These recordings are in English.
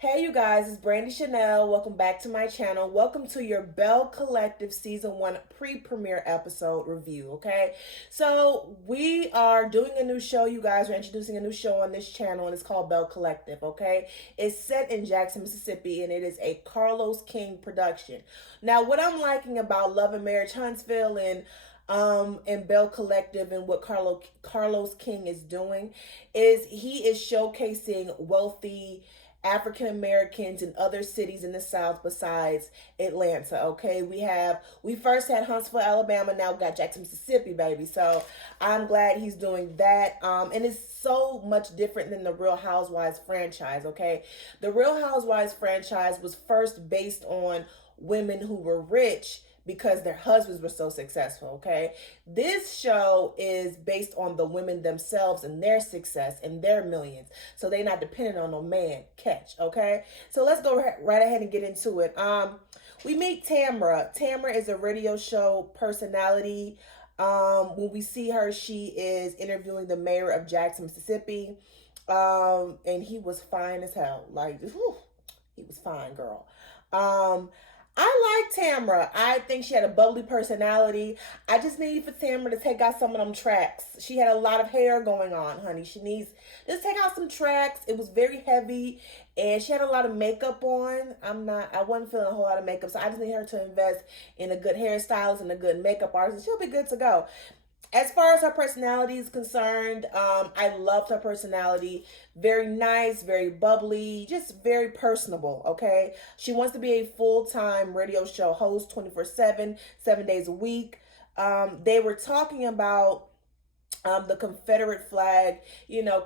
Hey you guys, it's Brandy Chanel. Welcome back to my channel. Welcome to your Belle Collective Season 1 pre-premiere episode review, okay? So we are doing a new show, you guys. We're introducing a new show on this channel, and it's called Belle Collective, okay? It's set in Jackson, Mississippi, and it is a Carlos King production. Now, what I'm liking about Love and Marriage Huntsville and Belle Collective and what Carlos King is doing is he is showcasing wealthy African Americans in other cities in the South besides Atlanta. Okay, we first had Huntsville, Alabama, now got Jackson, Mississippi, baby. So I'm glad he's doing that. And it's so much different than the Real Housewives franchise. Okay, the Real Housewives franchise was first based on women who were rich because their husbands were so successful, okay? This show is based on the women themselves and their success and their millions. So they're not dependent on no man catch, okay? So let's go right ahead and get into it. We meet Tamra. Tamra is a radio show personality. When we see her, she is interviewing the mayor of Jackson, Mississippi. And he was fine as hell. Like, whew, he was fine, girl. I like Tamra. I think she had a bubbly personality. I just need for Tamra to take out some of them tracks. She had a lot of hair going on, honey. She needs just take out some tracks. It was very heavy, and she had a lot of makeup on. I wasn't feeling a whole lot of makeup, so I just need her to invest in a good hairstylist and a good makeup artist, and she'll be good to go. As far as her personality is concerned, I loved her personality. Very nice, very bubbly, just very personable, okay? She wants to be a full-time radio show host 24/7, 7 days a week. They were talking about the Confederate flag,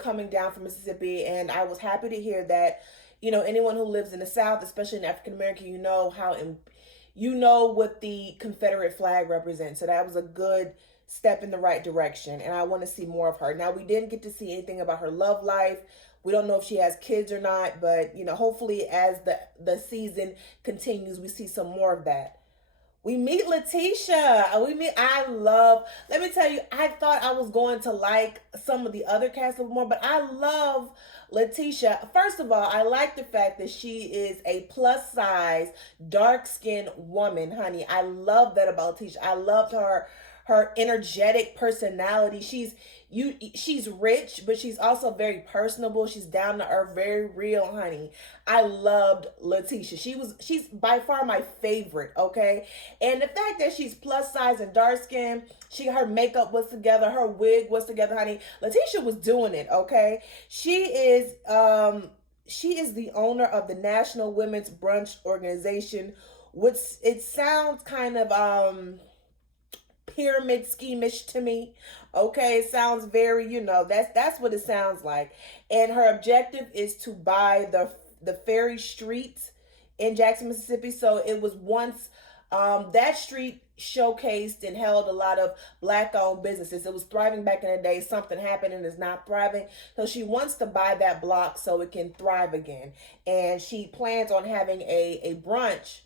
coming down from Mississippi, and I was happy to hear that, anyone who lives in the South, especially in African American, you know what the Confederate flag represents. So that was a good step in the right direction, and I want to see more of her. Now, we didn't get to see anything about her love life. We don't know if she has kids or not, but hopefully as the season continues, we see some more of that. We meet Letitia. Let me tell you, I thought I was going to like some of the other cast a little more, but I love Letitia. First of all, I like the fact that she is a plus size, dark skinned woman, honey. I love that about Letitia. I loved her energetic personality. She's rich, but she's also very personable. She's down to earth, very real, honey. I loved Letitia. She's by far my favorite, okay? And the fact that she's plus size and dark skinned, her makeup was together, her wig was together, honey. Letitia was doing it, okay? She is the owner of the National Women's Brunch Organization, which it sounds kind of pyramid schemish to me. Okay, it sounds very, that's what it sounds like. And her objective is to buy the ferry street in Jackson, Mississippi. So it was once that street showcased and held a lot of black-owned businesses. It was thriving back in the day. Something happened and it's not thriving. So she wants to buy that block so it can thrive again. And she plans on having a brunch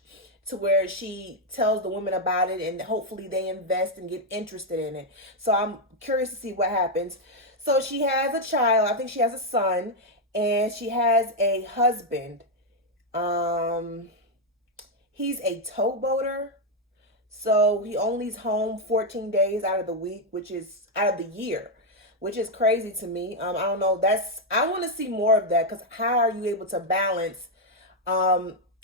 to where she tells the women about it, and hopefully they invest and get interested in it. So I'm curious to see what happens. So she has a child. I think she has a son, and she has a husband. He's a towboater. So he only's home 14 days out of the week, which is out of the year, which is crazy to me. I don't know. I want to see more of that, because how are you able to balance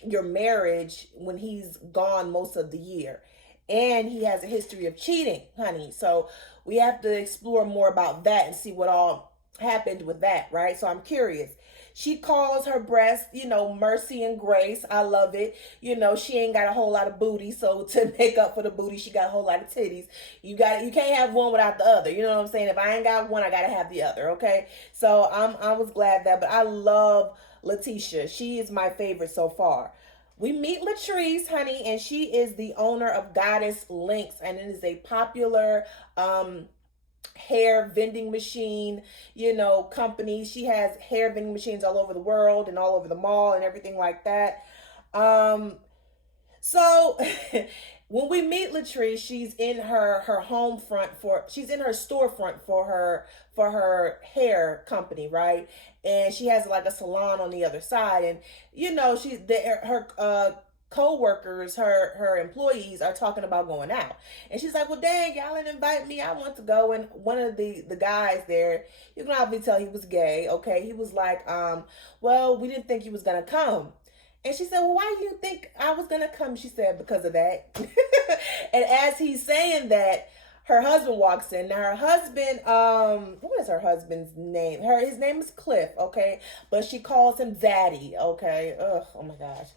your marriage when he's gone most of the year? And he has a history of cheating, honey. So we have to explore more about that and see what all happened with that, right? So I'm curious. She calls her breasts, Mercy and Grace. I love it. She ain't got a whole lot of booty, so to make up for the booty, she got a whole lot of titties. You can't have one without the other. You know what I'm saying? If I ain't got one, I gotta have the other, okay? So I was glad that, but I love Letitia. She is my favorite so far. We meet Latrice, honey, and she is the owner of Goddess Links, and it is a popular hair vending machine, company. She has hair vending machines all over the world and all over the mall and everything like that. So When we meet Latrice, she's in her home front for she's in her storefront for her hair company, right? And she has like a salon on the other side, and she her co-workers, her employees are talking about going out, and she's like, well, dang, y'all didn't invite me, I want to go. And one of the guys there, you can obviously tell he was gay. Okay, he was like, well, we didn't think he was gonna come. And she said, well, why do you think I was going to come? She said, because of that. And as he's saying that, her husband walks in. Now, her husband, what is her husband's name? His name is Cliff, okay? But she calls him Daddy, okay? Ugh, oh my gosh.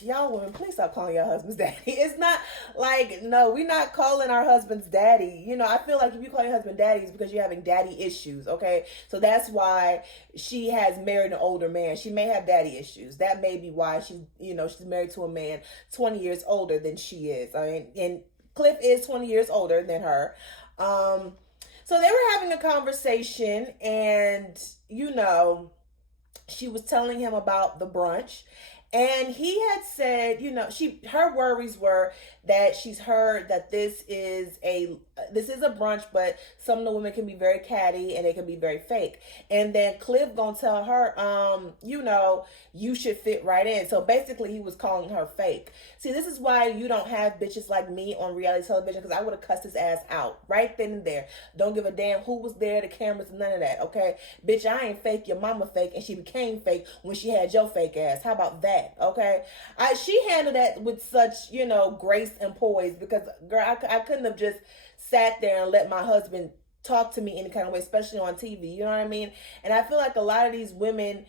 Y'all women, please stop calling your husbands daddy. It's not like, no, we're not calling our husbands daddy. I feel like if you call your husband daddy, it's because you're having daddy issues, okay? So that's why she has married an older man. She may have daddy issues. That may be why she's married to a man 20 years older than she is. I mean, and Cliff is 20 years older than her. So they were having a conversation, and, she was telling him about the brunch. And he had said, her worries were that she's heard that this is a brunch, but some of the women can be very catty and they can be very fake. And then Cliff gonna tell her, you should fit right in. So basically, he was calling her fake. See, this is why you don't have bitches like me on reality television, because I would have cussed his ass out right then and there. Don't give a damn who was there, the cameras, none of that. Okay, bitch, I ain't fake. Your mama fake, and she became fake when she had your fake ass. How about that? Okay, she handled that with such grace and poise, because girl, I couldn't have just sat there and let my husband talk to me any kind of way, especially on TV. You know what I mean? And I feel like a lot of these women,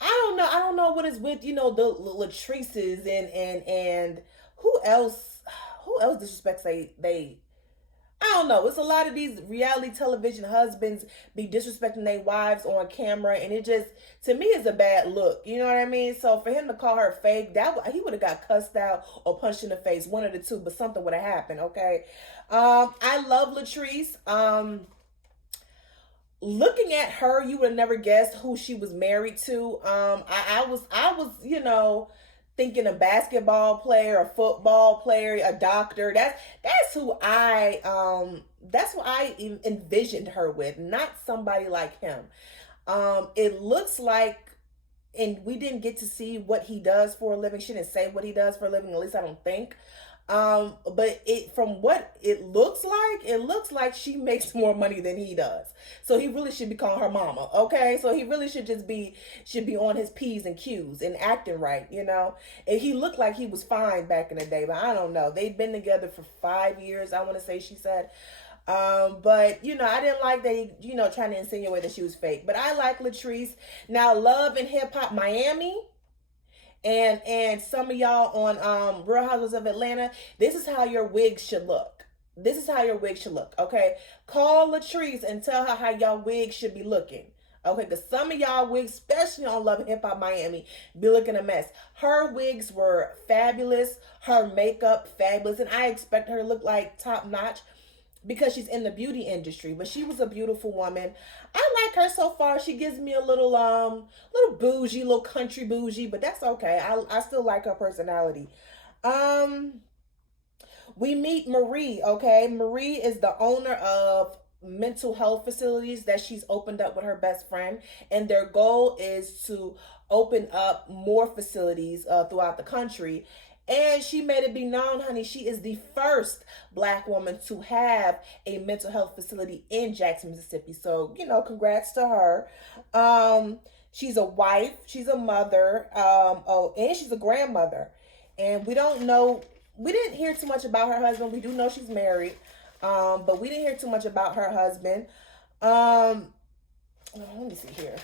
I don't know what is with the Latrices and who else disrespects they I don't know. It's a lot of these reality television husbands be disrespecting their wives on camera, and it just, to me, is a bad look. You know what I mean? So for him to call her fake, he would have got cussed out or punched in the face, one of the two, but something would have happened. Okay, I love Latrice. Looking at her, you would have never guessed who she was married to. I was thinking a basketball player, a football player, a doctor. That's who I envisioned her with, not somebody like him. It looks like, and we didn't get to see what he does for a living. She didn't say what he does for a living, at least I don't think. But from what it looks like she makes more money than he does. So he really should be calling her mama, okay? So he really should be on his P's and Q's and acting right, And he looked like he was fine back in the day, but I don't know. They've been together for 5 years, I want to say, she said. But I didn't like that he, trying to insinuate that she was fake. But I like Latrice. Now, Love and Hip Hop Miami, and some of y'all on Real Housewives of Atlanta, this is how your wigs should look. This is how your wig should look, okay? Call Latrice and tell her how y'all wigs should be looking. Okay, because some of y'all wigs, especially on Love and Hip Hop Miami, be looking a mess. Her wigs were fabulous. Her makeup, fabulous. And I expect her to look like top notch, because she's in the beauty industry. But she was a beautiful woman. I like her so far. She gives me a little bougie, little country bougie, but that's okay. I still like her personality. We meet Marie, okay? Marie is the owner of mental health facilities that she's opened up with her best friend, and their goal is to open up more facilities throughout the country. And she made it be known, honey, she is the first Black woman to have a mental health facility in Jackson, Mississippi. So, congrats to her. She's a wife, she's a mother, and she's a grandmother. And we didn't hear too much about her husband. We do know she's married, but we didn't hear too much about her husband. Let me see here.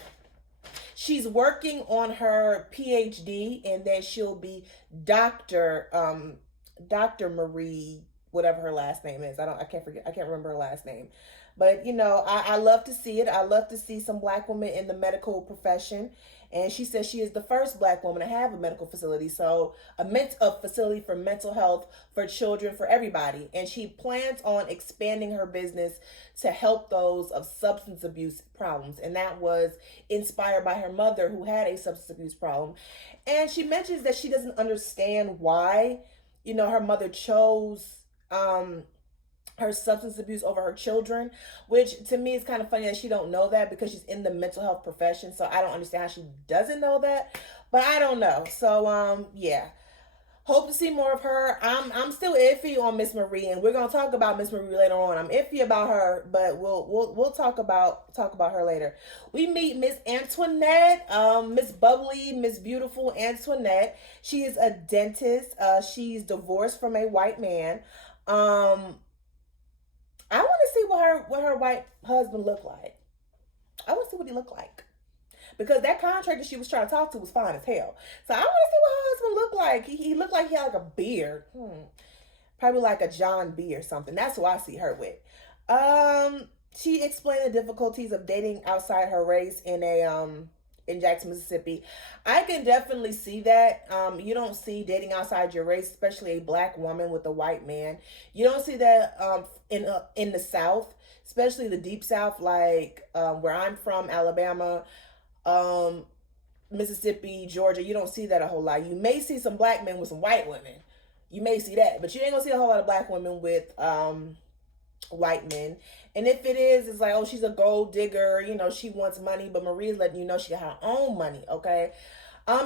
She's working on her PhD, and then she'll be Dr. Marie, whatever her last name is. I can't remember her last name. But, I love to see it. I love to see some Black women in the medical profession. And she says she is the first Black woman to have a medical facility. So a facility for mental health for children, for everybody. And she plans on expanding her business to help those of substance abuse problems. And that was inspired by her mother, who had a substance abuse problem. And she mentions that she doesn't understand why her mother chose her substance abuse over her children, which to me is kind of funny that she don't know that because she's in the mental health profession. So I don't understand how she doesn't know that, but I don't know. So yeah, hope to see more of her. I'm still iffy on Miss Marie, and we're gonna talk about Miss Marie later on. I'm iffy about her, but we'll talk about her later. We meet Miss Antoinette, Miss Bubbly, Miss Beautiful Antoinette. She is a dentist. She's divorced from a white man. I want to see what her white husband looked like. I want to see what he looked like because that contractor she was trying to talk to was fine as hell. So I want to see what her husband looked like. He looked like he had like a beard, probably like a John B or something. That's who I see her with. She explained the difficulties of dating outside her race in Jackson, Mississippi. I can definitely see that. You don't see dating outside your race, especially a black woman with a white man. You don't see that in the South, especially the deep South, like where I'm from, Alabama, Mississippi, Georgia. You don't see that a whole lot. You may see some black men with some white women. You may see that, but you ain't gonna see a whole lot of black women with white men. And if it is, it's like, oh, she's a gold digger, she wants money, but Marie's letting you know she got her own money, okay?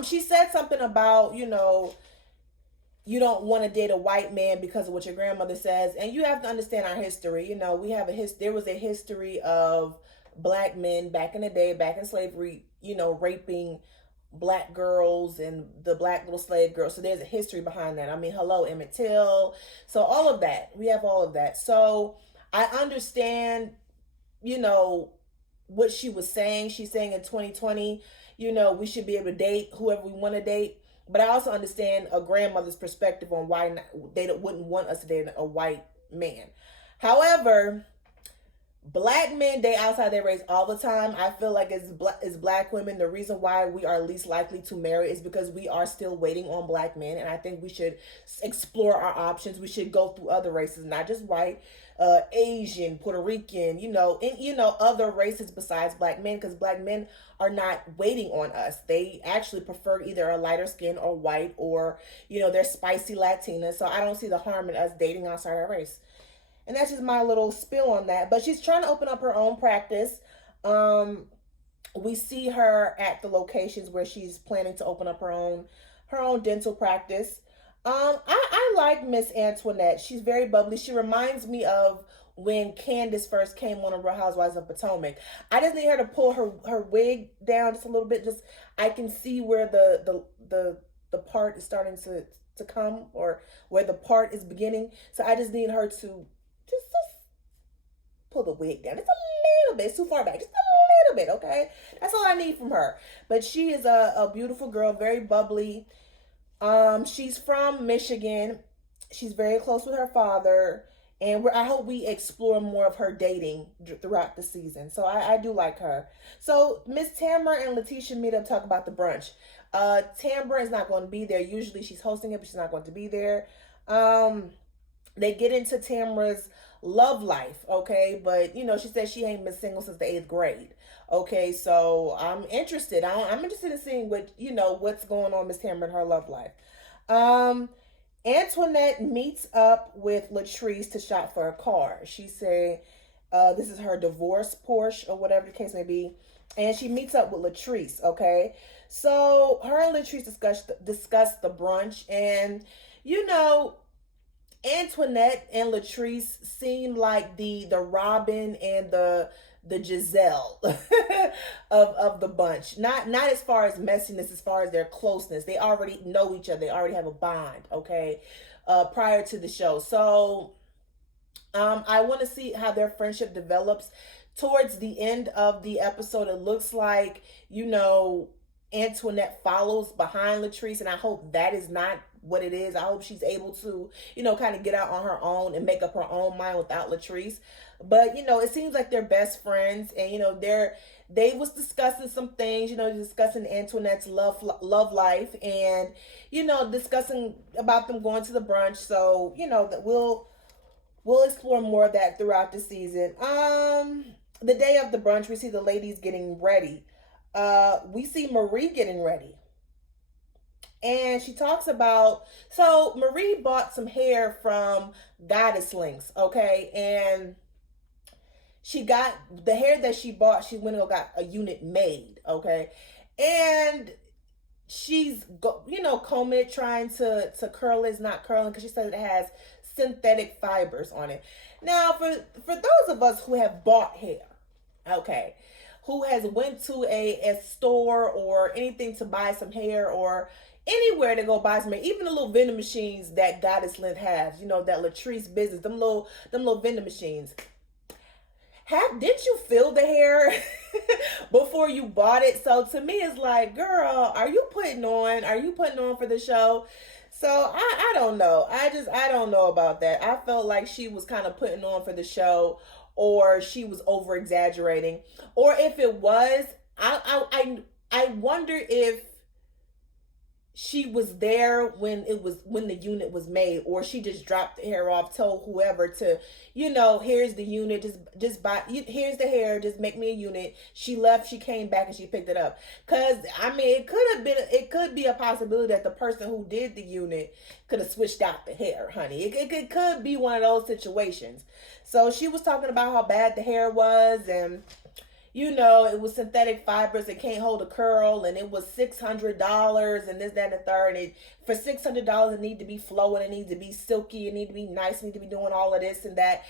She said something about, you don't want to date a white man because of what your grandmother says. And you have to understand our history. We have there was a history of black men back in the day, back in slavery, raping black girls and the black little slave girls. So there's a history behind that. I mean, hello, Emmett Till. So all of that, we have all of that. So I understand, what she was saying. She's saying in 2020, we should be able to date whoever we want to date. But I also understand a grandmother's perspective on why they wouldn't want us to date a white man. However, black men date outside their race all the time. I feel like as black women, the reason why we are least likely to marry is because we are still waiting on black men. And I think we should explore our options. We should go through other races, not just white, Asian, Puerto Rican, and other races besides black men, because black men are not waiting on us. They actually prefer either a lighter skin or white, or they're spicy Latina. So I don't see the harm in us dating outside our race. And that's just my little spill on that. But she's trying to open up her own practice. We see her at the locations where she's planning to open up her own dental practice. I like Miss Antoinette. She's very bubbly. She reminds me of when Candace first came on Real Housewives of Potomac. I just need her to pull her wig down just a little bit. Just I can see where the part is starting to come, or where the part is beginning. So I just need her to just pull the wig down just a little bit. It's too far back. Just a little bit, okay? That's all I need from her. But she is a beautiful girl, very bubbly. She's from Michigan. She's very close with her father. And I hope we explore more of her dating throughout the season. So I do like her. So Miss Tamara and Letitia meet up, talk about the brunch. Tamara is not going to be there. Usually she's hosting it, but she's not going to be there. They get into Tamara's love life, okay? But, she says she ain't been single since the 8th grade. Okay, so I'm interested. I'm interested in seeing what's going on Miss Tamara in her love life. Antoinette meets up with Latrice to shop for a car. She say this is her divorce Porsche or whatever the case may be. And she meets up with Latrice, okay? So her and Latrice discuss the brunch. And, Antoinette and Latrice seem like the Robin and the Giselle of the bunch. Not as far as messiness, as far as their closeness. They already know each other. They already have a bond, okay, prior to the show. So I want to see how their friendship develops. Towards the end of the episode, it looks like, Antoinette follows behind Latrice, and I hope that is not what it is. I hope she's able to, kind of get out on her own and make up her own mind without Latrice. But, it seems like they're best friends, and, they was discussing some things, discussing Antoinette's love life, and, discussing about them going to the brunch. So, that we'll explore more of that throughout the season. The day of the brunch, we see the ladies getting ready. We see Marie getting ready. And she talks about, so Marie bought some hair from Goddess Links, okay? And she got the hair that she bought, she went and got a unit made, okay? And she's combing it, trying to curl it. It's not curling because she said it has synthetic fibers on it. Now, for those of us who have bought hair, okay, who has went to a store or anything to buy some hair, or anywhere to go buy some hair, even the little vending machines that Goddess Lynn has, that Latrice business, them little vending machines. Did you feel the hair before you bought it? So to me, it's like, girl, are you putting on for the show? So I don't know. I don't know about that. I felt like she was kind of putting on for the show, or she was over exaggerating, or if it was, I wonder if she was there when the unit was made, or she just dropped the hair off, told whoever to, here's the unit, just buy, here's the hair, just make me a unit. She left, she came back, and she picked it up. Because I mean, it could be a possibility that the person who did the unit could have switched out the hair, honey. It could be one of those situations. So she was talking about how bad the hair was, and it was synthetic fibers, it can't hold a curl, and it was $600, and this, that, and the third. And for $600, it need to be flowing, it needs to be silky, it need to be nice, it need to be doing all of this and that.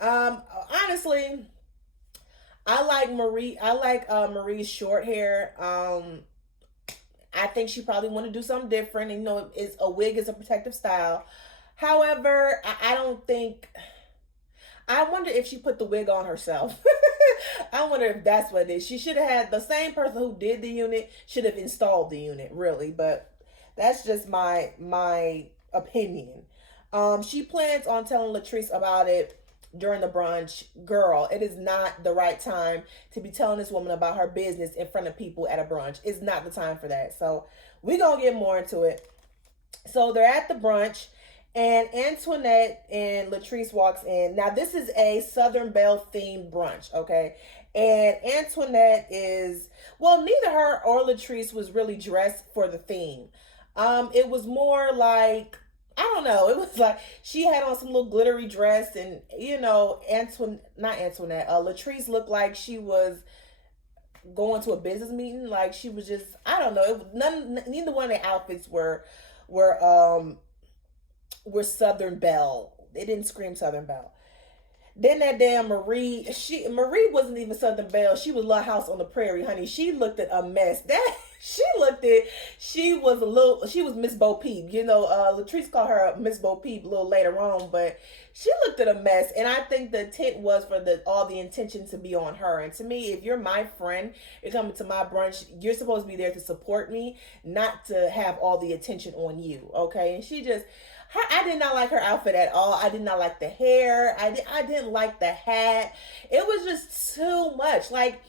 Honestly, I like Marie's short hair. I think she probably want to do something different. And, it's a wig is a protective style. However, I don't think. I wonder if she put the wig on herself. I wonder if that's what it is. She should have had the same person who did the unit should have installed the unit, really. But that's just my opinion. She plans on telling Latrice about it during the brunch. Girl, it is not the right time to be telling this woman about her business in front of people at a brunch. It's not the time for that. So we're going to get more into it. So they're at the brunch, and Antoinette and Latrice walks in. Now, this is a Southern Belle themed brunch, okay? And Antoinette neither her or Latrice was really dressed for the theme. It was more like, I don't know, it was like she had on some little glittery dress, and, Latrice looked like she was going to a business meeting. Like she was just, I don't know, neither one of the outfits were Southern Belle. They didn't scream Southern Belle. Then that damn Marie wasn't even Southern Belle. She was Little House on the Prairie, honey. She looked at a mess. She was Miss Bo Peep. Latrice called her Miss Bo Peep a little later on, but she looked at a mess. And I think the intent was for all the intention to be on her. And to me, if you're my friend, you're coming to my brunch, you're supposed to be there to support me, not to have all the attention on you, okay? And I did not like her outfit at all. I did not like the hair. I didn't like the hat. It was just too much. Like,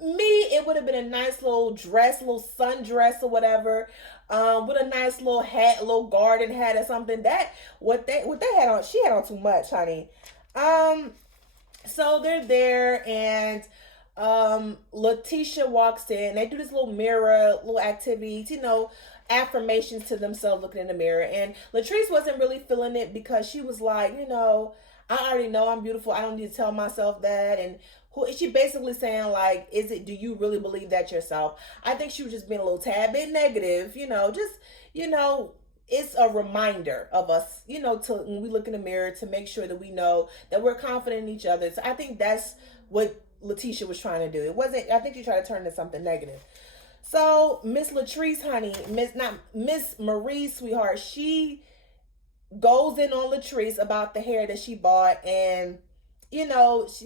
it would have been a nice little dress, little sundress or whatever, with a nice little hat, a little garden hat or something. What they had on, she had on too much, honey. So they're there, and Letitia walks in. They do this little mirror, little activities, affirmations to themselves looking in the mirror. And Latrice wasn't really feeling it because she was like, I already know I'm beautiful. I don't need to tell myself that. And she basically saying like, do you really believe that yourself? I think she was just being a little tad bit negative, it's a reminder of us, to when we look in the mirror, to make sure that we know that we're confident in each other. So I think that's what Letitia was trying to do. I think she tried to turn into something negative. So Miss Latrice, honey, Miss Marie, sweetheart, she goes in on Latrice about the hair that she bought, and she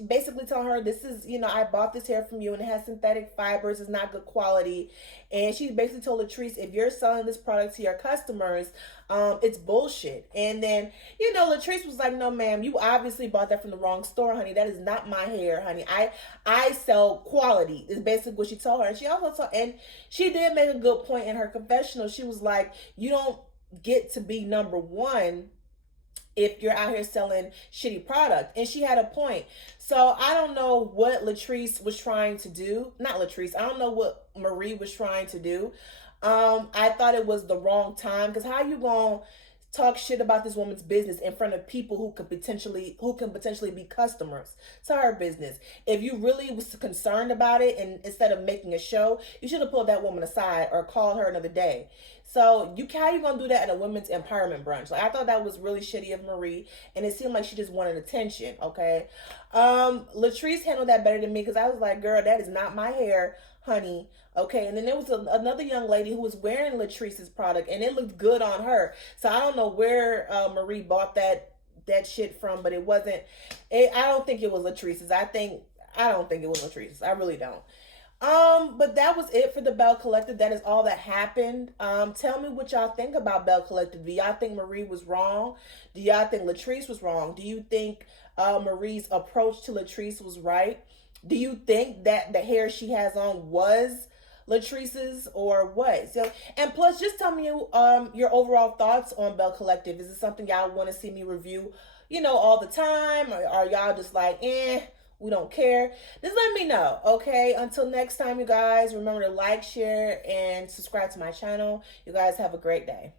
basically told her, this is, I bought this hair from you and it has synthetic fibers, it's not good quality. And she basically told Latrice, if you're selling this product to your customers, it's bullshit. And then, Latrice was like, no, ma'am, you obviously bought that from the wrong store, honey. That is not my hair, honey. I sell quality, is basically what she told her. And she also told, and she did make a good point in her confessional. She was like, you don't get to be number one if you're out here selling shitty product. And she had a point. So I don't know what Latrice was trying to do. Not Latrice. I don't know what Marie was trying to do. I thought thought it was the wrong time, because how you gonna talk shit about this woman's business in front of people who can potentially be customers to her business? If you really was concerned about it, and instead of making a show, you should have pulled that woman aside or called her another day. So how you gonna do that at a women's empowerment brunch? Like, I thought that was really shitty of Marie, and it seemed like she just wanted attention. Okay, Latrice handled that better than me, because I was like, girl, that is not my hair, honey. Okay, and then there was another young lady who was wearing Latrice's product, and it looked good on her. So I don't know where Marie bought that shit from, but it wasn't. I don't think it was Latrice's. I don't think it was Latrice's. I really don't. But that was it for the Belle Collective. That is all that happened. Tell me what y'all think about Belle Collective. Do y'all think Marie was wrong? Do y'all think Latrice was wrong? Do you think Marie's approach to Latrice was right? Do you think that the hair she has on was Latrice's or what? So, and plus, just tell me your overall thoughts on Belle Collective. Is it something y'all want to see me review, all the time? Or are y'all just like, we don't care? Just let me know, okay? Until next time, you guys, remember to like, share, and subscribe to my channel. You guys have a great day.